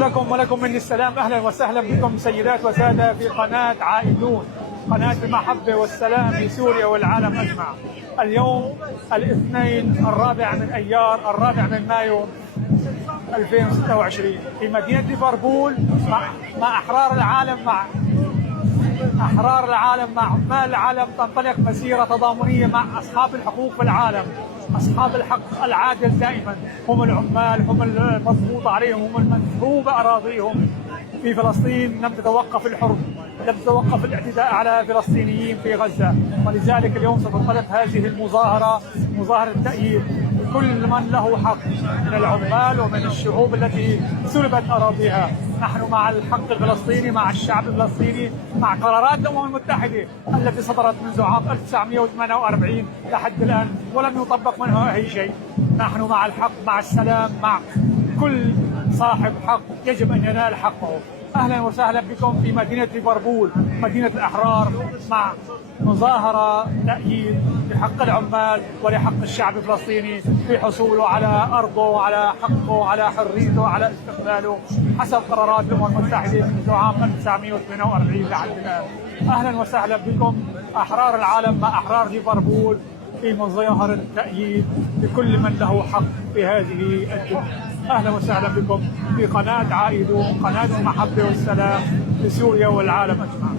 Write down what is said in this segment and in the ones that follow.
ولكم مني السلام. أهلا وسهلا بكم سيدات وسادة في قناة عائدون، قناة المحبة والسلام لسوريا والعالم أجمع. اليوم الاثنين الرابع من مايو 2026 في مدينة ليفربول مع أحرار العالم مع عمال العالم تنطلق مسيرة تضامنية مع أصحاب الحقوق في العالم. أصحاب الحق العادل دائما هم العمال، هم المضغوط عليهم، هم المنهوبة أراضيهم. في فلسطين لم تتوقف الحرب، لم تتوقف الاعتداء على فلسطينيين في غزة، ولذلك اليوم ستنطلق هذه المظاهرة، مظاهرة تأييد كل من له حق من العمال ومن الشعوب التي سلبت أراضيها. نحن مع الحق الفلسطيني، مع الشعب الفلسطيني، مع قرارات الأمم المتحدة التي صدرت منذ عام 1948 لحد الآن ولم يطبق منها أي شيء. نحن مع الحق، مع السلام، مع كل صاحب حق يجب أن ينال حقه. أهلا وسهلا بكم في مدينة ليفربول، مدينة الأحرار، مع مظاهرة تأييد لحق العمال ولحق الشعب الفلسطيني في حصوله على أرضه وعلى حقه وعلى حريته وعلى استقلاله حسب قرارات الأمم المتحدة منذ عام 1948 لحد الآن. أهلا وسهلا بكم أحرار العالم مع أحرار ليفربول في مظاهرة تأييد لكل من له حق في هذه الدنيا. أهلا وسهلا بكم في قناة عائدون، قناة المحبة والسلام لسوريا والعالم أجمع.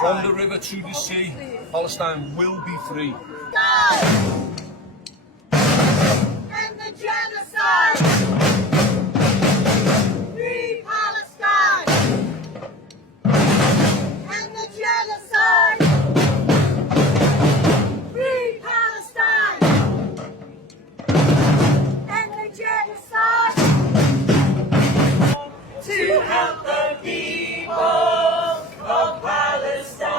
From the river to the sea, Palestine will be free. And the genocide! Free Palestine! And the genocide! Free Palestine! And the genocide! To help the people of Palestine,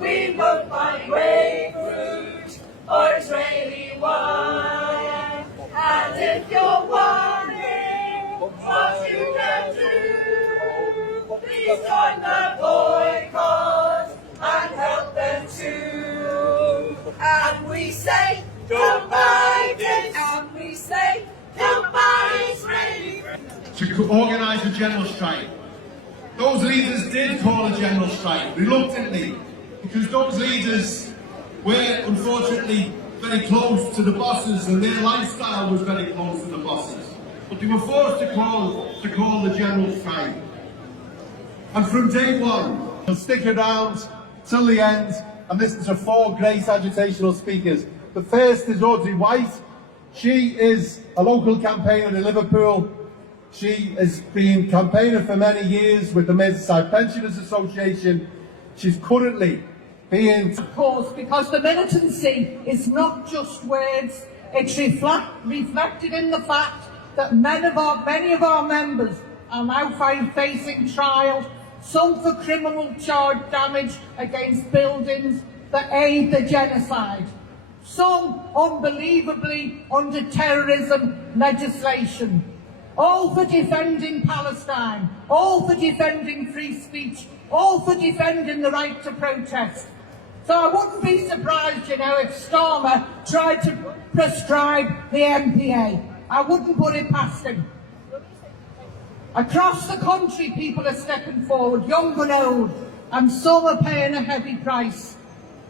we won't find grapefruit or Israeli wine. And if you're wondering what you can do, please join the boycott and help them too. And we say goodbye this, and we say goodbye Israeli. To organise a general strike. Those leaders did call a general strike, reluctantly, because those leaders were unfortunately very close to the bosses and their lifestyle was very close to the bosses. But they were forced to call the general strike. And from day one, they'll stick around till the end and listen to four great agitational speakers. The first is Audrey White. She is a local campaigner in Liverpool She has been campaigning for many years with the Merseyside Pensioners Association. She's currently being... Of course, because the militancy is not just words, it's reflected in the fact that many of our members are now facing trial, some for criminal charge damage against buildings that aid the genocide, some unbelievably under terrorism legislation, all for defending Palestine, all for defending free speech, all for defending the right to protest. So I wouldn't be surprised, you know, if Starmer tried to prescribe the MPA. I wouldn't put it past him. Across the country, people are stepping forward, young and old, and some are paying a heavy price.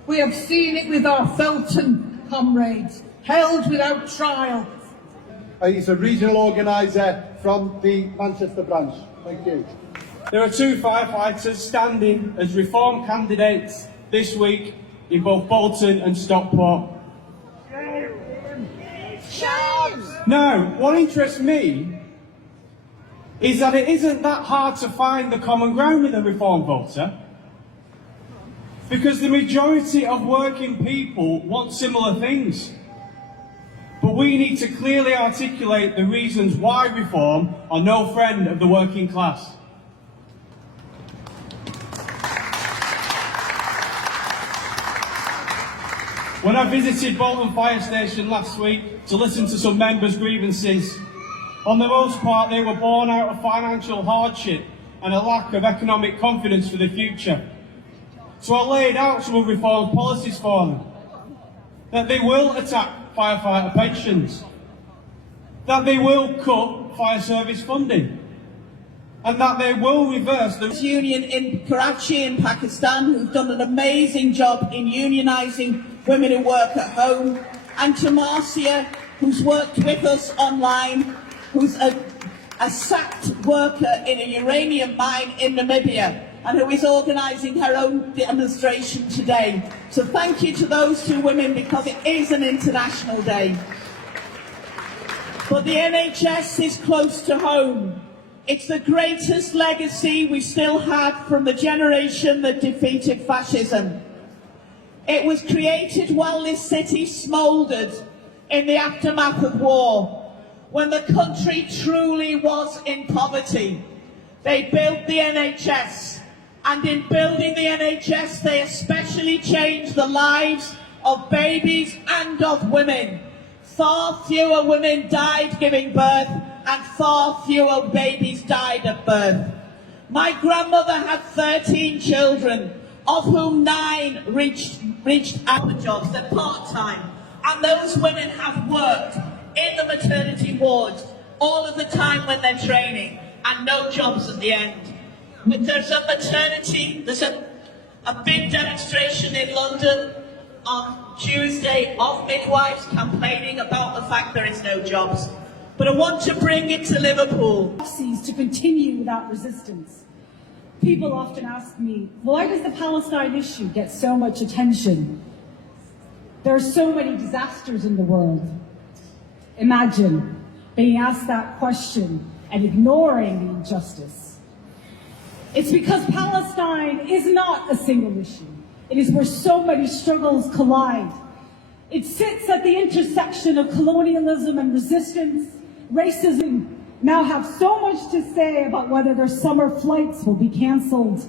We have seen it with our Felton comrades, held without trial. He's a regional organiser from the Manchester branch. Thank you. There are 2 firefighters standing as Reform candidates this week in both Bolton and Stockport. Shame! Now, what interests me is that it isn't that hard to find the common ground with a Reform voter, because the majority of working people want similar things. But we need to clearly articulate the reasons why Reform are no friend of the working class. When I visited Bolton Fire Station last week to listen to some members' grievances, on the most part they were born out of financial hardship and a lack of economic confidence for the future. So I laid out some of Reform's policies for them. That they will attack firefighter pensions, that they will cut fire service funding, and that they will reverse the union in Karachi in Pakistan, who've done an amazing job in unionising women who work at home, and to Marcia, who's worked with us online, who's a sacked worker in a uranium mine in Namibia, and who is organising her own demonstration today. So thank you to those 2 women, because it is an international day. But the NHS is close to home. It's the greatest legacy we still have from the generation that defeated fascism. It was created while this city smouldered in the aftermath of war, when the country truly was in poverty. They built the NHS, and in building the NHS they especially changed the lives of babies and of women. Far fewer women died giving birth, and far fewer babies died at birth. My grandmother had 13 children, of whom 9 reached our jobs. They're part-time, and those women have worked in the maternity wards all of the time when they're training, and no jobs at the end. But there's a big demonstration in London on Tuesday of midwives complaining about the fact there is no jobs. But I want to bring it to Liverpool. To continue without resistance. People often ask me, why does the Palestine issue get so much attention? There are so many disasters in the world. Imagine being asked that question and ignoring the injustice. It's because Palestine is not a single issue. It is where so many struggles collide. It sits at the intersection of colonialism and resistance. Racism now have so much to say about whether their summer flights will be cancelled.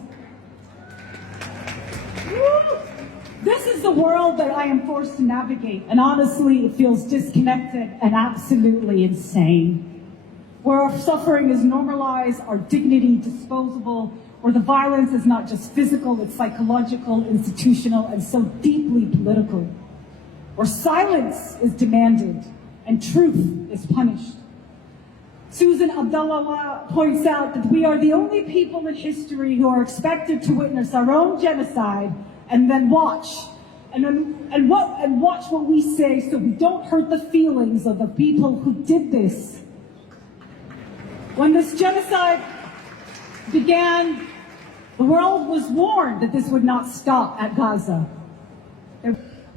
This is the world that I am forced to navigate, and honestly, it feels disconnected and absolutely insane. Where our suffering is normalized, our dignity disposable, where the violence is not just physical, it's psychological, institutional, and so deeply political. Where silence is demanded and truth is punished. Susan Abdullah points out that we are the only people in history who are expected to witness our own genocide and then watch what we say so we don't hurt the feelings of the people who did this. When this genocide began, the world was warned that this would not stop at Gaza.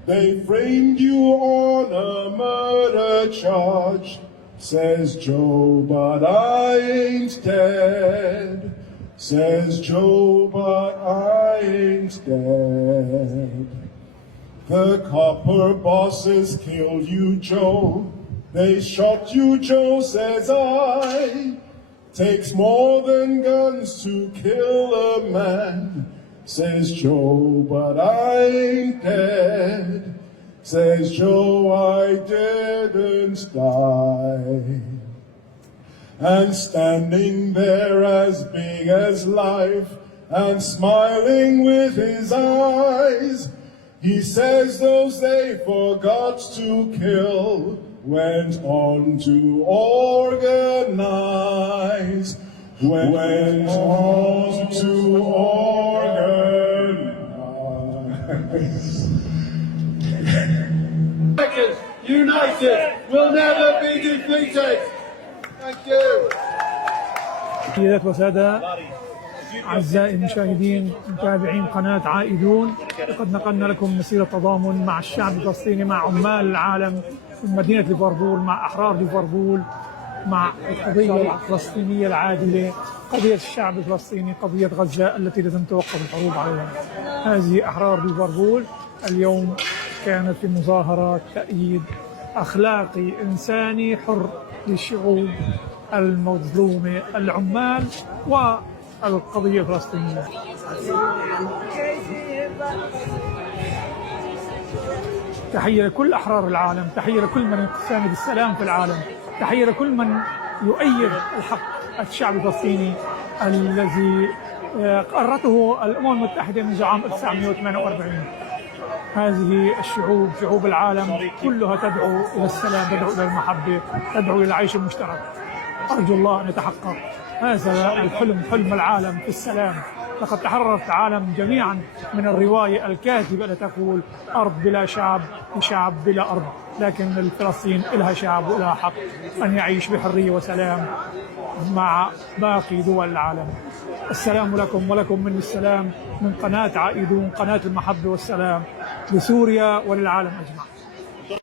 They framed you on a murder charge, Says Joe, but I ain't dead. Says Joe, but I ain't dead. The copper bosses killed you, Joe. They shot you, Joe, says I. Takes more than guns to kill a man. Says Joe, but I ain't dead. Says Joe, I didn't die. And standing there as big as life and smiling with his eyes, he says those they forgot to kill went on to organize. Went on to organize. United will never be defeated. Thank you. سيدات وسادة أعزائي المشاهدين متابعين قناة عائدون، لقد نقلنا لكم مسيرة تضامن مع الشعب الفلسطيني، مع عمال العالم في مدينة ليفربول، مع أحرار ليفربول، مع القضية الفلسطينية العادلة، قضية الشعب الفلسطيني، قضية غزة التي لازم توقف الحروب عليها. هذه أحرار ليفربول اليوم كانت في مظاهرة تأييد أخلاقي إنساني حر للشعوب المظلومة، العمال والقضية الفلسطينية. تحية لكل أحرار العالم، تحية لكل من يساند السلام في العالم، تحية لكل من يؤيد الحق الشعب الفلسطيني الذي قررته الأمم المتحدة منذ عام 1948. هذه الشعوب، شعوب العالم كلها تدعو إلى السلام، تدعو إلى المحبة، تدعو إلى العيش المشترك. أرجو الله أن يتحقق هذا الحلم، حلم العالم في السلام. لقد تحرر العالم جميعا من الرواية الكاذبة التي تقول أرض بلا شعب وشعب بلا أرض، لكن فلسطين لها شعب ولها حق أن يعيش بحرية وسلام مع باقي دول العالم. السلام لكم ولكم من السلام من قناة عائدون، قناة المحبة والسلام لسوريا وللعالم أجمع.